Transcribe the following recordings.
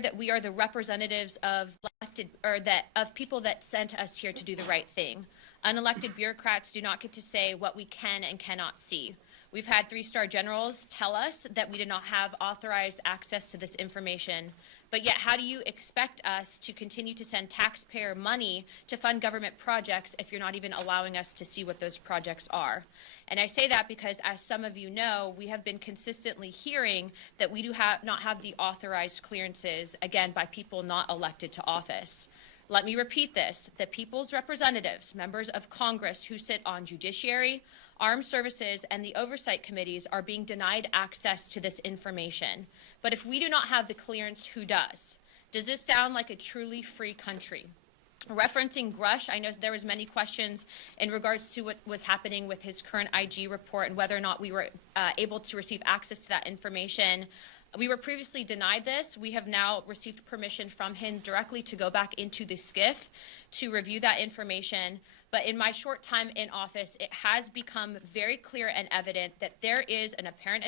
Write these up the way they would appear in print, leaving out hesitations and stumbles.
that we are the representatives of of people that sent us here to do the right thing. Unelected bureaucrats do not get to say what we can and cannot see. We've had three-star generals tell us that we did not have authorized access to this information. But yet, how do you expect us to continue to send taxpayer money to fund government projects if you're not even allowing us to see what those projects are? And I say that because, as some of you know, we have been consistently hearing that we do not have the authorized clearances, again, by people not elected to office. Let me repeat this. The people's representatives, members of Congress who sit on judiciary, armed services, and the oversight committees are being denied access to this information. But if we do not have the clearance, who does? Does this sound like a truly free country? Referencing Grush, I know there was many questions in regards to what was happening with his current IG report and whether or not we were able to receive access to that information. We were previously denied this. We have now received permission from him directly to go back into the SCIF to review that information. But in my short time in office, it has become very clear and evident that there is an apparent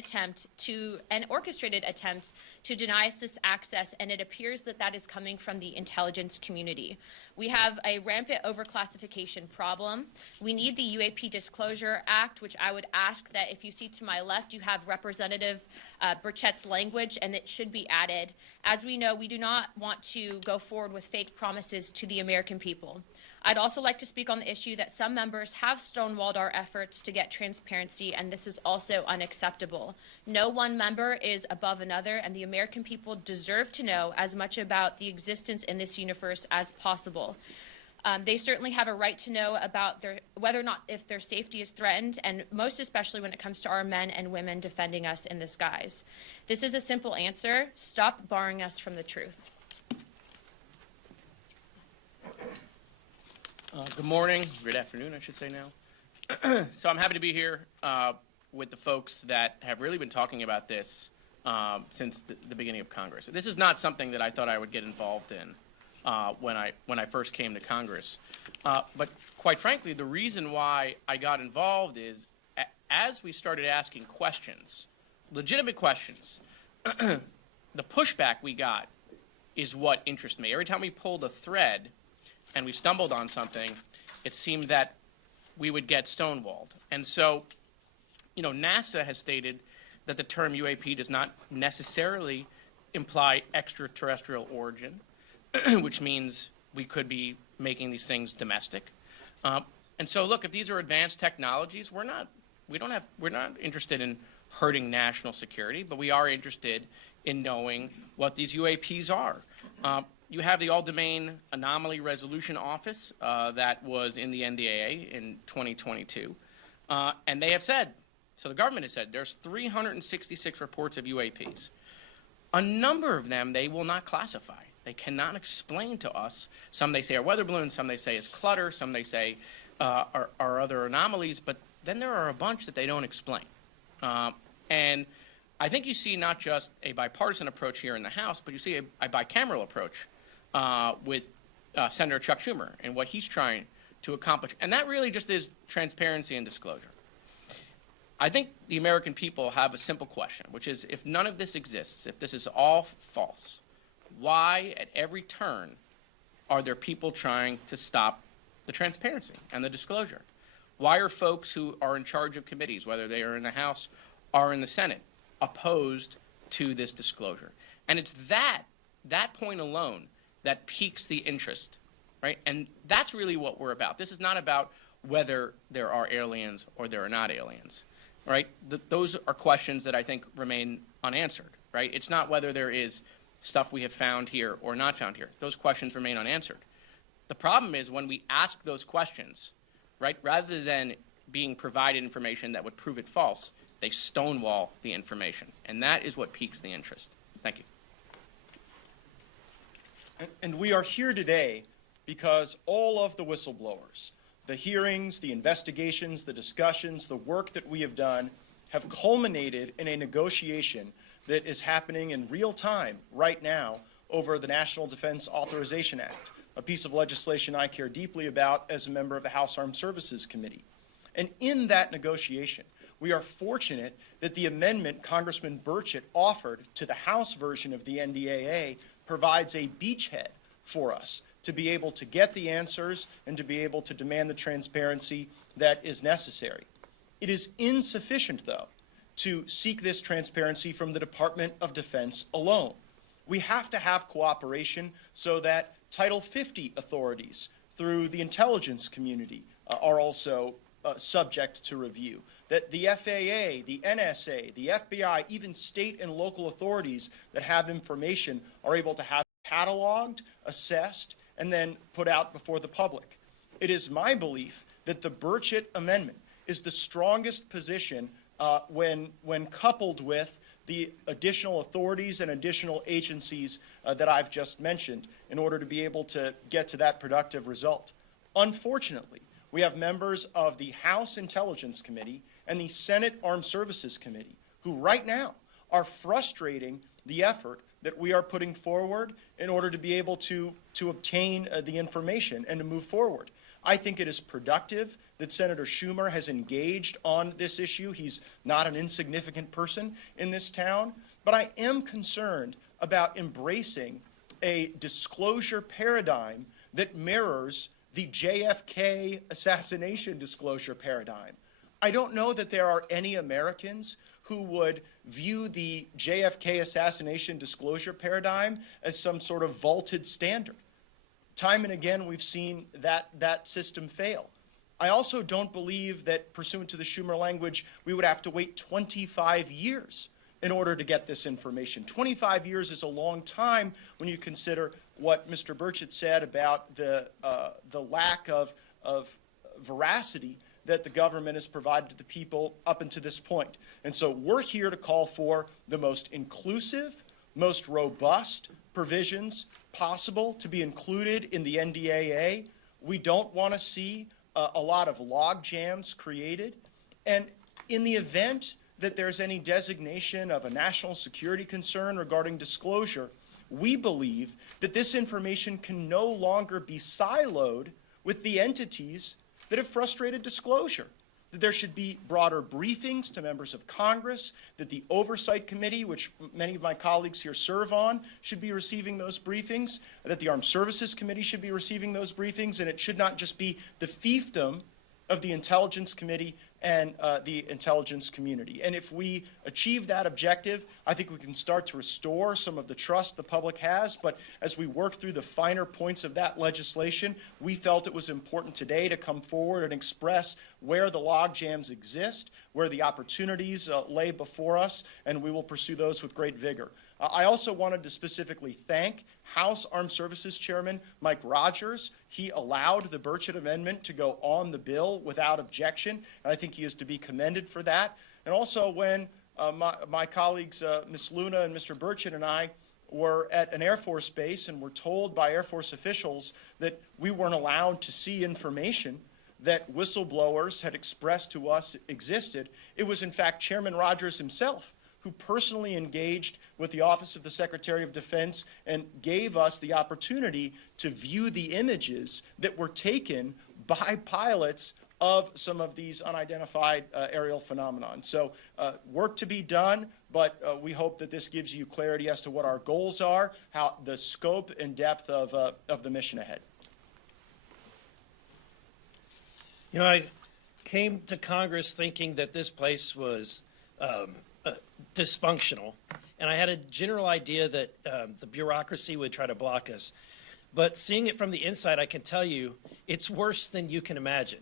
an orchestrated attempt to deny us this access, and it appears that that is coming from the intelligence community. We have a rampant overclassification problem. We need the UAP Disclosure Act, which I would ask that if you see to my left, you have Representative Burchett's language, and it should be added. As we know, we do not want to go forward with fake promises to the American people. I'd also like to speak on the issue that some members have stonewalled our efforts to get transparency, and this is also unacceptable. No one member is above another, and the American people deserve to know as much about the existence in this universe as possible. They certainly have a right to know about whether or not if their safety is threatened, and most especially when it comes to our men and women defending us in the skies. This is a simple answer. Stop barring us from the truth. Good morning, good afternoon, I should say now. So I'm happy to be here with the folks that have really been talking about this since the beginning of Congress. This is not something that I thought I would get involved in when I first came to Congress. But quite frankly, the reason why I got involved is as we started asking questions, legitimate questions, the pushback we got is what interests me. Every time we pulled a thread and we stumbled on something, it seemed that we would get stonewalled. And so, you know, NASA has stated that the term UAP does not necessarily imply extraterrestrial origin, which means we could be making these things domestic. And so, look, if these are advanced technologies, we're not interested in hurting national security, but we are interested in knowing what these UAPs are. You have the All-Domain Anomaly Resolution Office that was in the NDAA in 2022. And they have said, so the government has said, there's 366 reports of UAPs. A number of them they will not classify. They cannot explain to us. Some they say are weather balloons, some they say is clutter, some they say are other anomalies, but then there are a bunch that they don't explain. And I think you see not just a bipartisan approach here in the House, but you see a bicameral approach with Senator Chuck Schumer and what he's trying to accomplish. And that really just is transparency and disclosure. I think the American people have a simple question, which is if none of this exists, if this is all false, why at every turn are there people trying to stop the transparency and the disclosure? Why are folks who are in charge of committees, whether they are in the House or in the Senate, opposed to this disclosure? And it's that point alone that piques the interest, right? And that's really what we're about. This is not about whether there are aliens or there are not aliens, right? Those are questions that I think remain unanswered, right? It's not whether there is stuff we have found here or not found here. Those questions remain unanswered. The problem is when we ask those questions, right, rather than being provided information that would prove it false, they stonewall the information. And that is what piques the interest. Thank you. And we are here today because all of the whistleblowers, the hearings, the investigations, the discussions, the work that we have done have culminated in a negotiation that is happening in real time right now over the National Defense Authorization Act, a piece of legislation I care deeply about as a member of the House Armed Services Committee. And in that negotiation, we are fortunate that the amendment Congressman Burchett offered to the House version of the NDAA provides a beachhead for us to be able to get the answers and to be able to demand the transparency that is necessary. It is insufficient, though, to seek this transparency from the Department of Defense alone. We have to have cooperation so that Title 50 authorities through the intelligence community are also subject to review. That the FAA, the NSA, the FBI, even state and local authorities that have information are able to have it cataloged, assessed, and then put out before the public. It is my belief that the Burchett Amendment is the strongest position when coupled with the additional authorities and additional agencies that I've just mentioned in order to be able to get to that productive result. Unfortunately, we have members of the House Intelligence Committee and the Senate Armed Services Committee who right now are frustrating the effort that we are putting forward in order to be able to obtain the information and to move forward. I think it is productive that Senator Schumer has engaged on this issue. He's not an insignificant person in this town, but I am concerned about embracing a disclosure paradigm that mirrors the JFK assassination disclosure paradigm. I don't know that there are any Americans who would view the JFK assassination disclosure paradigm as some sort of vaulted standard. Time and again, we've seen that system fail. I also don't believe that, pursuant to the Schumer language, we would have to wait 25 years in order to get this information. 25 years is a long time when you consider what Mr. Burchett said about the lack of veracity that the government has provided to the people up until this point. And so we're here to call for the most inclusive, most robust provisions possible to be included in the NDAA. We don't want to see a lot of log jams created. And in the event that there's any designation of a national security concern regarding disclosure, we believe that this information can no longer be siloed with the entities that have frustrated disclosure. That there should be broader briefings to members of Congress, that the Oversight Committee, which many of my colleagues here serve on, should be receiving those briefings, that the Armed Services Committee should be receiving those briefings, and it should not just be the fiefdom of the Intelligence Committee and the intelligence community. And if we achieve that objective, I think we can start to restore some of the trust the public has. But as we work through the finer points of that legislation, we felt it was important today to come forward and express where the log jams exist, where the opportunities lay before us, and we will pursue those with great vigor. I also wanted to specifically thank House Armed Services Chairman Mike Rogers. He allowed the Burchett Amendment to go on the bill without objection, and I think he is to be commended for that. And also when my colleagues, Ms. Luna and Mr. Burchett and I, were at an Air Force base and were told by Air Force officials that we weren't allowed to see information that whistleblowers had expressed to us existed, it was in fact Chairman Rogers himself who personally engaged with the Office of the Secretary of Defense and gave us the opportunity to view the images that were taken by pilots of some of these unidentified aerial phenomena. So work to be done, but we hope that this gives you clarity as to what our goals are, how the scope and depth of the mission ahead. You know, I came to Congress thinking that this place was dysfunctional, and I had a general idea that the bureaucracy would try to block us. But seeing it from the inside, I can tell you it's worse than you can imagine.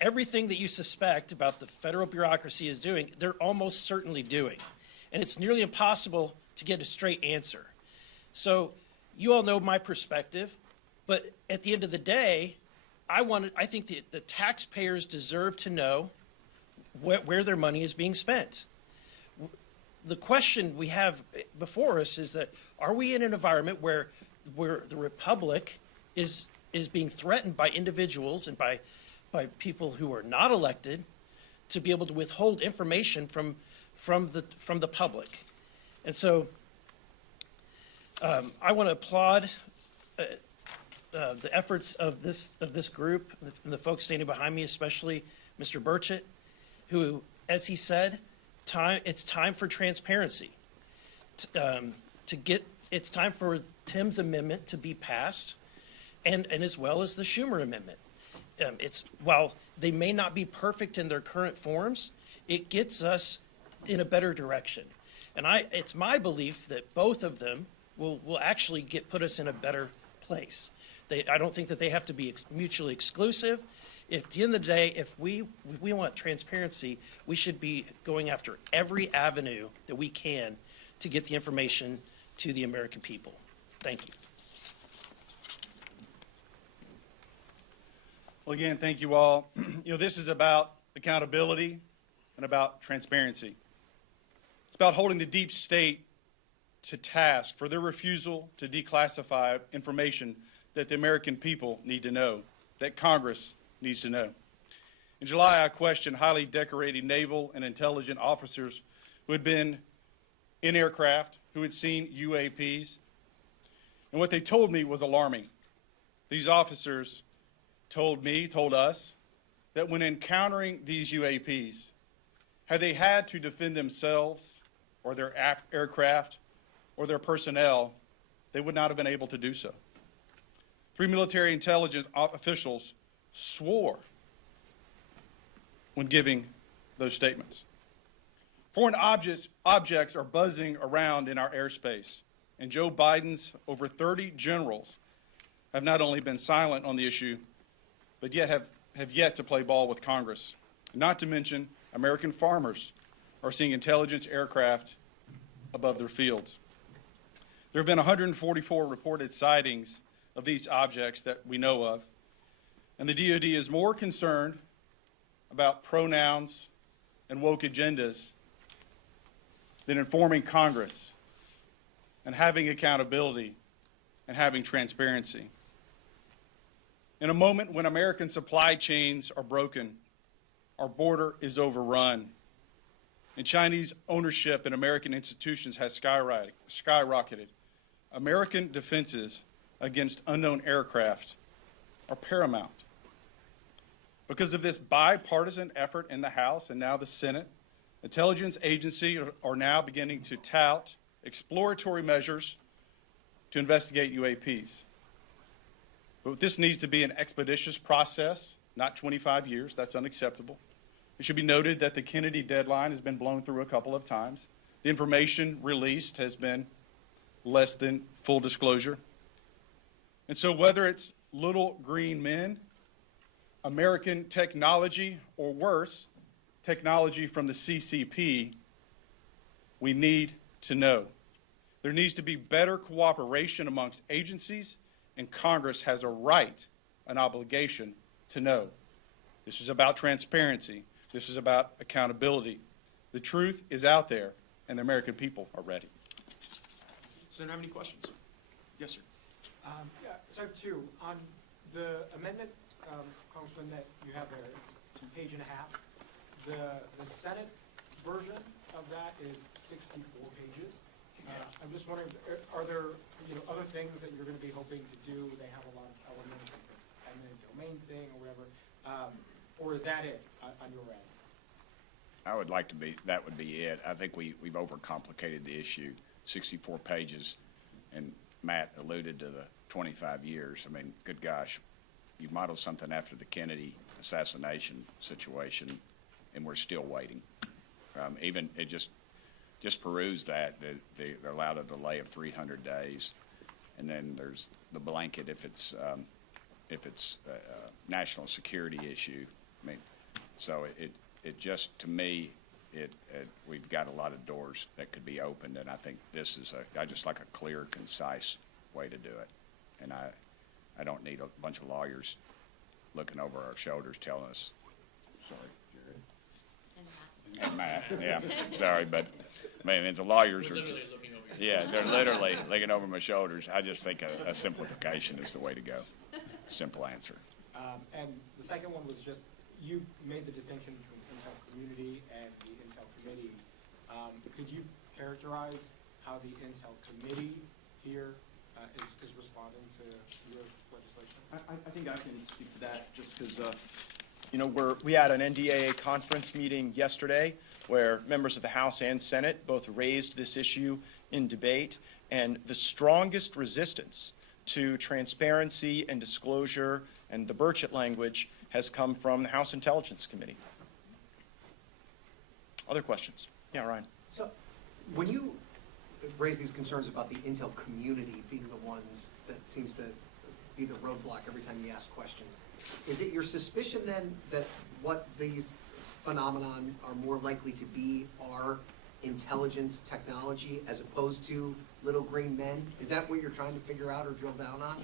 Everything that you suspect about the federal bureaucracy is doing, they're almost certainly doing. And it's nearly impossible to get a straight answer. So you all know my perspective, but at the end of the day, I think the taxpayers deserve to know where their money is being spent. The question we have before us is that, are we in an environment where the republic is being threatened by individuals and by people who are not elected to be able to withhold information from the public? And so I want to applaud the efforts of this group and the folks standing behind me, especially Mr. Burchett, who, as he said, it's time for transparency, to get it's time for Tim's amendment to be passed, and as well as the Schumer amendment. While they may not be perfect in their current forms, it gets us in a better direction. And it's my belief that both of them will actually put us in a better place. I don't think that they have to be mutually exclusive. At the end of the day, if we want transparency, we should be going after every avenue that we can to get the information to the American people. Thank you. Well, again, thank you all. This is about accountability and about transparency. It's about holding the deep state to task for their refusal to declassify information that the American people need to know, that Congress needs to know. In July, I questioned highly decorated naval and intelligence officers who had been in aircraft, who had seen UAPs, and what they told me was alarming. These officers told us, that when encountering these UAPs, had they had to defend themselves or their aircraft or their personnel, they would not have been able to do so. 3 military intelligence officials swore when giving those statements. Foreign objects are buzzing around in our airspace, and Joe Biden's over 30 generals have not only been silent on the issue, but yet have yet to play ball with Congress. Not to mention, American farmers are seeing intelligence aircraft above their fields. There have been 144 reported sightings of these objects that we know of, and the DoD is more concerned about pronouns and woke agendas than informing Congress and having accountability and having transparency. In a moment when American supply chains are broken, our border is overrun, and Chinese ownership in American institutions has skyrocketed, American defenses against unknown aircraft are paramount. Because of this bipartisan effort in the House and now the Senate, intelligence agencies are now beginning to tout exploratory measures to investigate UAPs. But this needs to be an expeditious process, not 25 years. That's unacceptable. It should be noted that the Kennedy deadline has been blown through a couple of times. The information released has been less than full disclosure. And so whether it's little green men, American technology, or worse, technology from the CCP, we need to know. There needs to be better cooperation amongst agencies, and Congress has a right, an obligation to know. This is about transparency. This is about accountability. The truth is out there, and the American people are ready. Does anyone have any questions? Yes, sir. Yeah, so I have two. On the amendment, Congressman, that you have there, it's a page and a half. The Senate version of that is 64 pages. I'm just wondering, are there other things that you're going to be hoping to do? They have a lot of elements, like the eminent domain thing or whatever, or is that it on your end? I would like to be, that would be it. I think we've overcomplicated the issue. 64 pages, and Matt alluded to the 25 years. I mean, good gosh, you modeled something after the Kennedy assassination situation, and we're still waiting. Even it just peruse that they allowed a delay of 300 days, and then there's the blanket if it's a national security issue. I mean, so it just, to me, we've got a lot of doors that could be opened, and I think this is I just like a clear, concise way to do it. And I don't need a bunch of lawyers looking over our shoulders telling us, sorry, Jared. And Matt, yeah, sorry, but I mean, the lawyers are, yeah, they're literally looking over my shoulders. I just think a simplification is the way to go. Simple answer. And the second one was just, you made the distinction between Intel Community and the Intel Committee. Could you characterize how the Intel Committee here is responding to your legislation? I think I can speak to that just because, we had an NDAA conference meeting yesterday where members of the House and Senate both raised this issue in debate. And the strongest resistance to transparency and disclosure and the Burchett language has come from the House Intelligence Committee. Other questions? Yeah, Ryan. So, when you raise these concerns about the intel community being the ones that seems to be the roadblock every time you ask questions, is it your suspicion then that what these phenomenon are more likely to be are intelligence technology as opposed to little green men? Is that what you're trying to figure out or drill down on?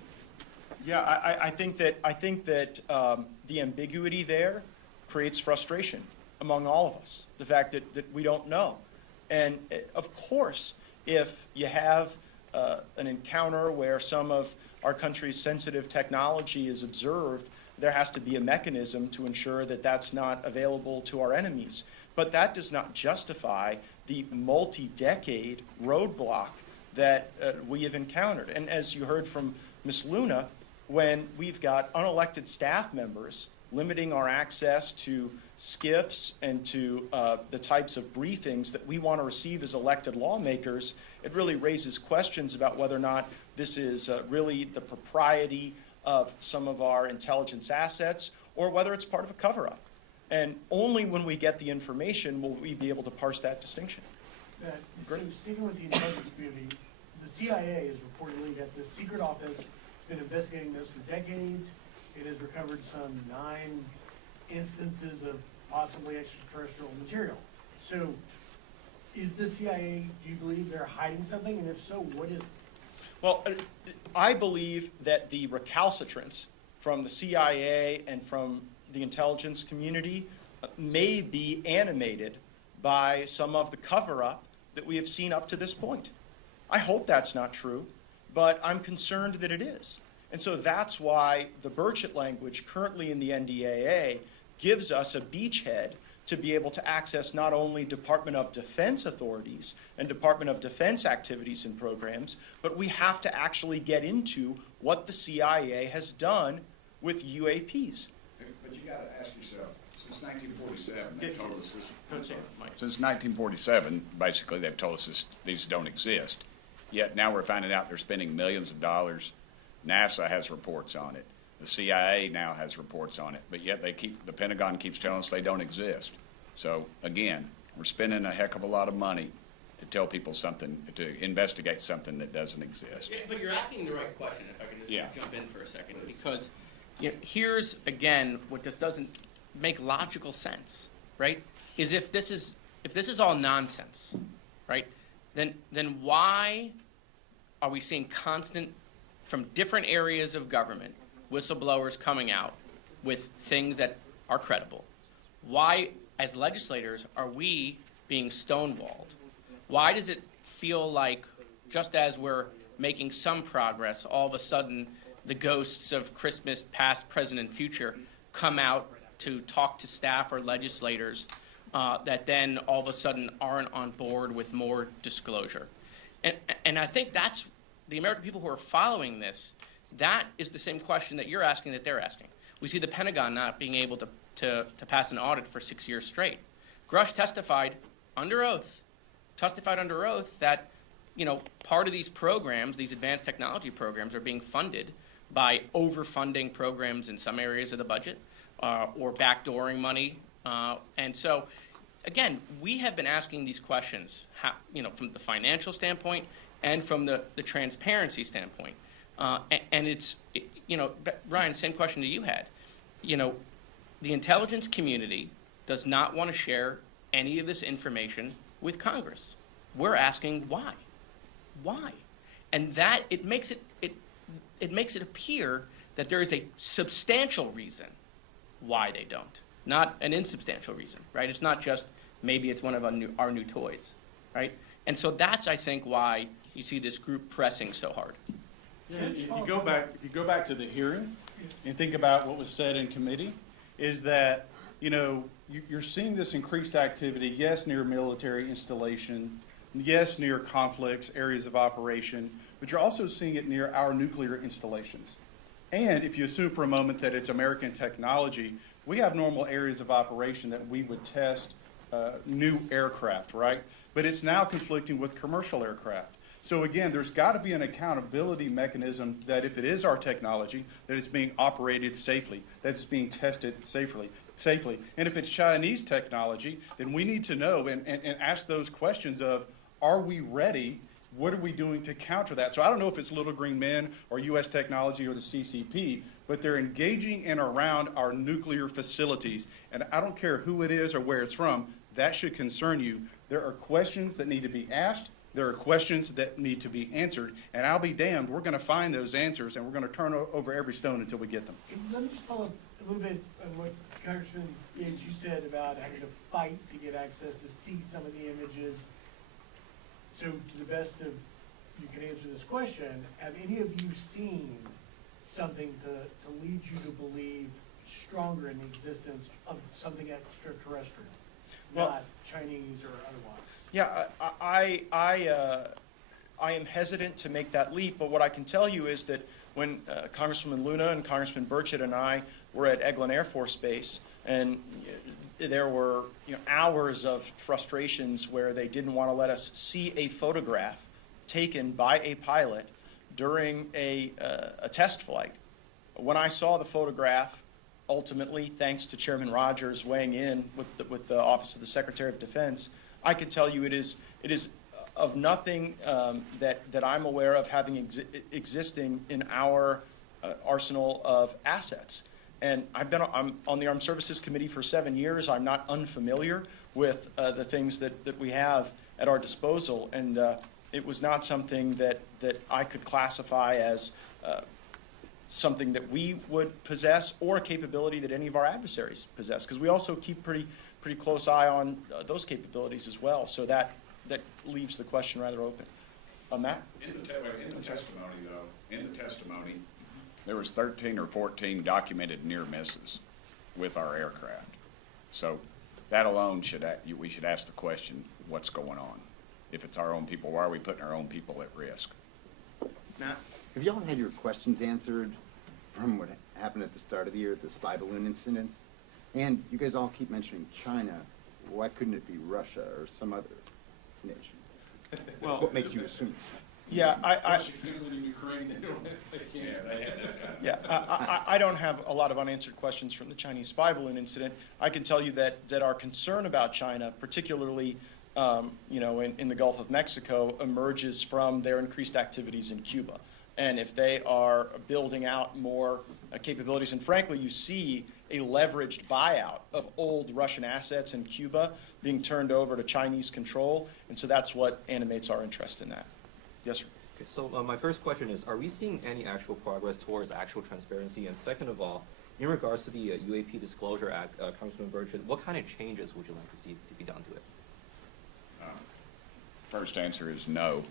Yeah, I think that the ambiguity there creates frustration among all of us. The fact that we don't know, and of course, if you have an encounter where some of our country's sensitive technology is observed, there has to be a mechanism to ensure that that's not available to our enemies. But that does not justify the multi-decade roadblock that we have encountered. And as you heard from Ms. Luna, when we've got unelected staff members limiting our access to SCIFs and to the types of briefings that we want to receive as elected lawmakers, it really raises questions about whether or not this is really the propriety of some of our intelligence assets or whether it's part of a cover-up. And only when we get the information will we be able to parse that distinction. So sticking with the intelligence community, the CIA has reportedly that the secret office has been investigating this for decades. It has recovered some 9 instances of possibly extraterrestrial material. So is the CIA, do you believe they're hiding something? And if so, what is it? Well, I believe that the recalcitrance from the CIA and from the intelligence community may be animated by some of the cover-up that we have seen up to this point. I hope that's not true, but I'm concerned that it is. And so that's why the Burchett language currently in the NDAA gives us a beachhead to be able to access not only Department of Defense authorities and Department of Defense activities and programs, but we have to actually get into what the CIA has done with UAPs. But you got to ask yourself, since 1947, they've Yeah. told us this. Go ahead, Mike. Since 1947, basically, they've told us these don't exist. Yet now we're finding out they're spending millions of dollars. NASA has reports on it. The CIA now has reports on it. But yet the Pentagon keeps telling us they don't exist. So again, we're spending a heck of a lot of money to tell people something, to investigate something that doesn't exist. Yeah, but you're asking the right question, if I can just Yeah. jump in for a second, because here's, again, what just doesn't make logical sense, right? Is if this is all nonsense, right, then why are we seeing constant, from different areas of government, whistleblowers coming out with things that are credible? Why, as legislators, are we being stonewalled? Why does it feel like, just as we're making some progress, all of a sudden the ghosts of Christmas past, present, and future come out to talk to staff or legislators that then all of a sudden aren't on board with more disclosure? And I think that's the American people who are following this. That is the same question that you're asking that they're asking. We see the Pentagon not being able to pass an audit for 6 years straight. Grush testified under oath that, part of these programs, these advanced technology programs, are being funded by overfunding programs in some areas of the budget or backdooring money. And so, again, we have been asking these questions, from the financial standpoint and from the transparency standpoint. And it's, Ryan, same question that you had. The intelligence community does not want to share any of this information with Congress. We're asking why. Why? And that it makes it appear that there is a substantial reason why they don't, not an insubstantial reason, right? It's not just maybe it's one of our new toys, right? And so that's, I think, why you see this group pressing so hard. Yeah, if you go back to the hearing and think about what was said in committee, is that, you're seeing this increased activity, yes, near military installation, yes, near conflicts, areas of operation, but you're also seeing it near our nuclear installations. And if you assume for a moment that it's American technology, we have normal areas of operation that we would test new aircraft, right? But it's now conflicting with commercial aircraft. So again, there's got to be an accountability mechanism that if it is our technology, that it's being operated safely, that it's being tested safely. And if it's Chinese technology, then we need to know and ask those questions of, are we ready? What are we doing to counter that? So I don't know if it's Little Green Men or U.S. Technology or the CCP, but they're engaging in around our nuclear facilities. And I don't care who it is or where it's from, that should concern you. There are questions that need to be asked. There are questions that need to be answered. And I'll be damned, we're going to find those answers, and we're going to turn over every stone until we get them. Let me just follow up a little bit on what Congressman Yates, you said about having to fight to get access to see some of the images. So to the best of you can answer this question, have any of you seen something to lead you to believe stronger in the existence of something extraterrestrial, Well, not Chinese or otherwise? Yeah, I am hesitant to make that leap, but what I can tell you is that when Congresswoman Luna and Congressman Burchett and I were at Eglin Air Force Base, and there were hours of frustrations where they didn't want to let us see a photograph taken by a pilot during a test flight. When I saw the photograph, ultimately, thanks to Chairman Rogers weighing in with the Office of the Secretary of Defense, I can tell you it is of nothing that I'm aware of having existing in our arsenal of assets. And I'm on the Armed Services Committee for 7 years. I'm not unfamiliar with the things that we have at our disposal, and it was not something that I could classify as something that we would possess or a capability that any of our adversaries possess, because we also keep pretty close eye on those capabilities as well. So that leaves the question rather open. Matt? In the testimony, there was 13 or 14 documented near misses with our aircraft. So that alone we should ask the question, what's going on? If it's our own people, why are we putting our own people at risk? Matt? Have y'all had your questions answered from what happened at the start of the year, the spy balloon incidents? And you guys all keep mentioning China. Why couldn't it be Russia or some other nation? Well, What makes you assume? yeah, I don't have a lot of unanswered questions from the Chinese spy balloon incident. I can tell you that our concern about China, particularly in the Gulf of Mexico, emerges from their increased activities in Cuba. And if they are building out more capabilities, and frankly, you see a leveraged buyout of old Russian assets in Cuba being turned over to Chinese control, and so that's what animates our interest in that. Yes, sir. Okay, so my first question is, are we seeing any actual progress towards actual transparency? And second of all, in regards to the UAP Disclosure Act, Congressman Burchett, what kind of changes would you like to see to be done to it? First answer is no.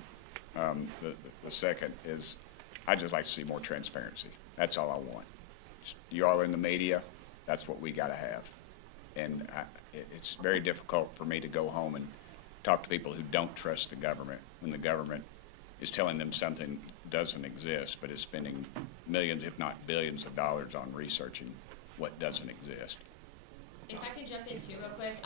The second is, I'd just like to see more transparency. That's all I want. You all in the media, that's what we got to have. And it's very difficult for me to go home and talk to people who don't trust the government when the government is telling them something doesn't exist, but is spending millions, if not billions of dollars on researching what doesn't exist. If I could jump in too real quick,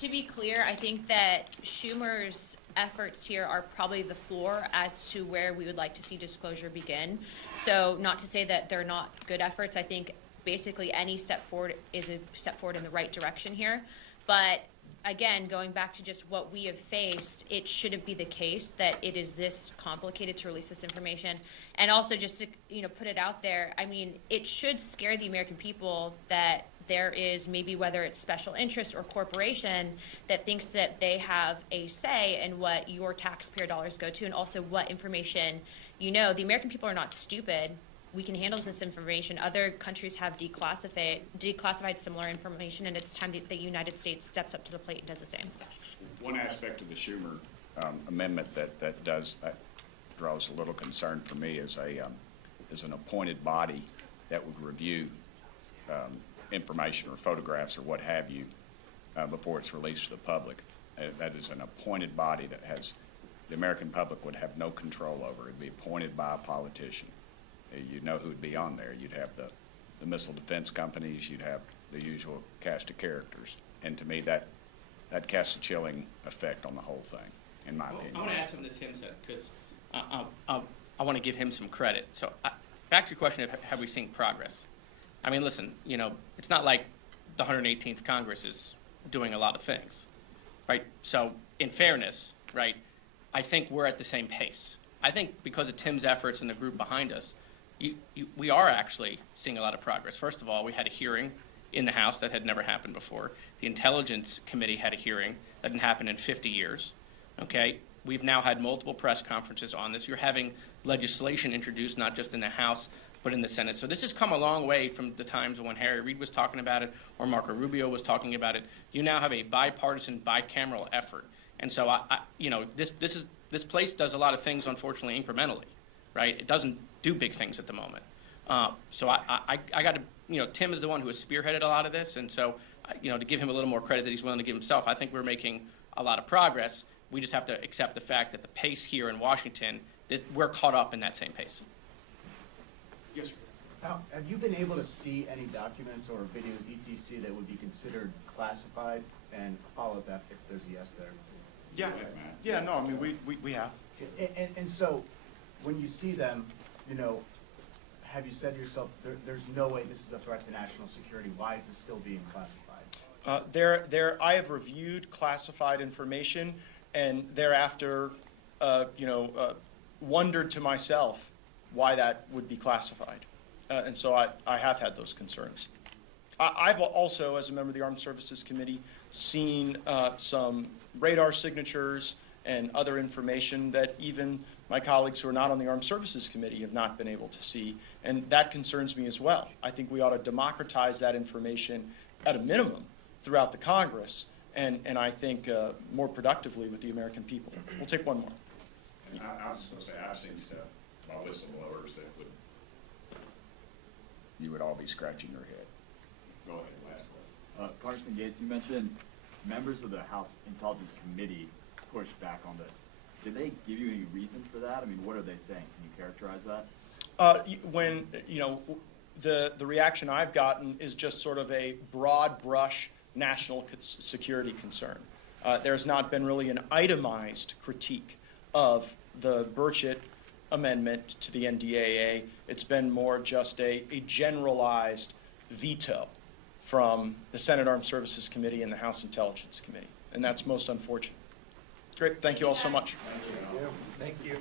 to be clear, I think that Schumer's efforts here are probably the floor as to where we would like to see disclosure begin. So not to say that they're not good efforts. I think basically any step forward is a step forward in the right direction here. But again, going back to just what we have faced, it shouldn't be the case that it is this complicated to release this information. And also just to put it out there, I mean, it should scare the American people that there is maybe, whether it's special interest or corporation, that thinks that they have a say in what your taxpayer dollars go to, and also what information The American people are not stupid. We can handle this information. Other countries have declassified similar information, and it's time that the United States steps up to the plate and does the same. One aspect of the Schumer amendment that draws a little concern for me is an appointed body that would review information or photographs or what have you before it's released to the public. That is an appointed body that the American public would have no control over. It'd be appointed by a politician. You'd know who would be on there. You'd have the missile defense companies. You'd have the usual cast of characters. And to me, that casts a chilling effect on the whole thing, in my opinion. I want to add something that Tim said, because I want to give him some credit. So back to your question of have we seen progress? I mean, listen, it's not like the 118th Congress is doing a lot of things, right? So in fairness, right, I think we're at the same pace. I think because of Tim's efforts and the group behind us, we are actually seeing a lot of progress. First of all, we had a hearing in the House that had never happened before. The Intelligence Committee had a hearing that didn't happen in 50 years, okay? We've now had multiple press conferences on this. You're having legislation introduced, not just in the House, but in the Senate. So this has come a long way from the times when Harry Reid was talking about it or Marco Rubio was talking about it. You now have a bipartisan, bicameral effort. And so, this place does a lot of things, unfortunately, incrementally, right? It doesn't do big things at the moment. So I got to, Tim is the one who has spearheaded a lot of this. And so, to give him a little more credit that he's willing to give himself, I think we're making a lot of progress. We just have to accept the fact that the pace here in Washington, we're caught up in that same pace. Yes, sir. Now, have you been able to see any documents or videos, etc., that would be considered classified? And follow up if there's a yes there. Yeah, no, I mean, we have. And so, when you see them, have you said to yourself, there's no way this is a threat to national security? Why is this still being classified? I have reviewed classified information and thereafter, wondered to myself why that would be classified. And so I have had those concerns. I've also, as a member of the Armed Services Committee, seen some radar signatures and other information that even my colleagues who are not on the Armed Services Committee have not been able to see, and that concerns me as well. I think we ought to democratize that information at a minimum throughout the Congress, and I think more productively with the American people. We'll take one more. I was going to say, I've seen stuff about whistleblowers that you would all be scratching your head. Go ahead, last question. Congressman Gates, you mentioned members of the House Intelligence Committee pushed back on this. Did they give you any reason for that? I mean, what are they saying? Can you characterize that? When, the reaction I've gotten is just sort of a broad brush national security concern. There's not been really an itemized critique of the Burchett amendment to the NDAA. It's been more just a generalized veto from the Senate Armed Services Committee and the House Intelligence Committee, and that's most unfortunate. Great, thank you all so much. Thank you.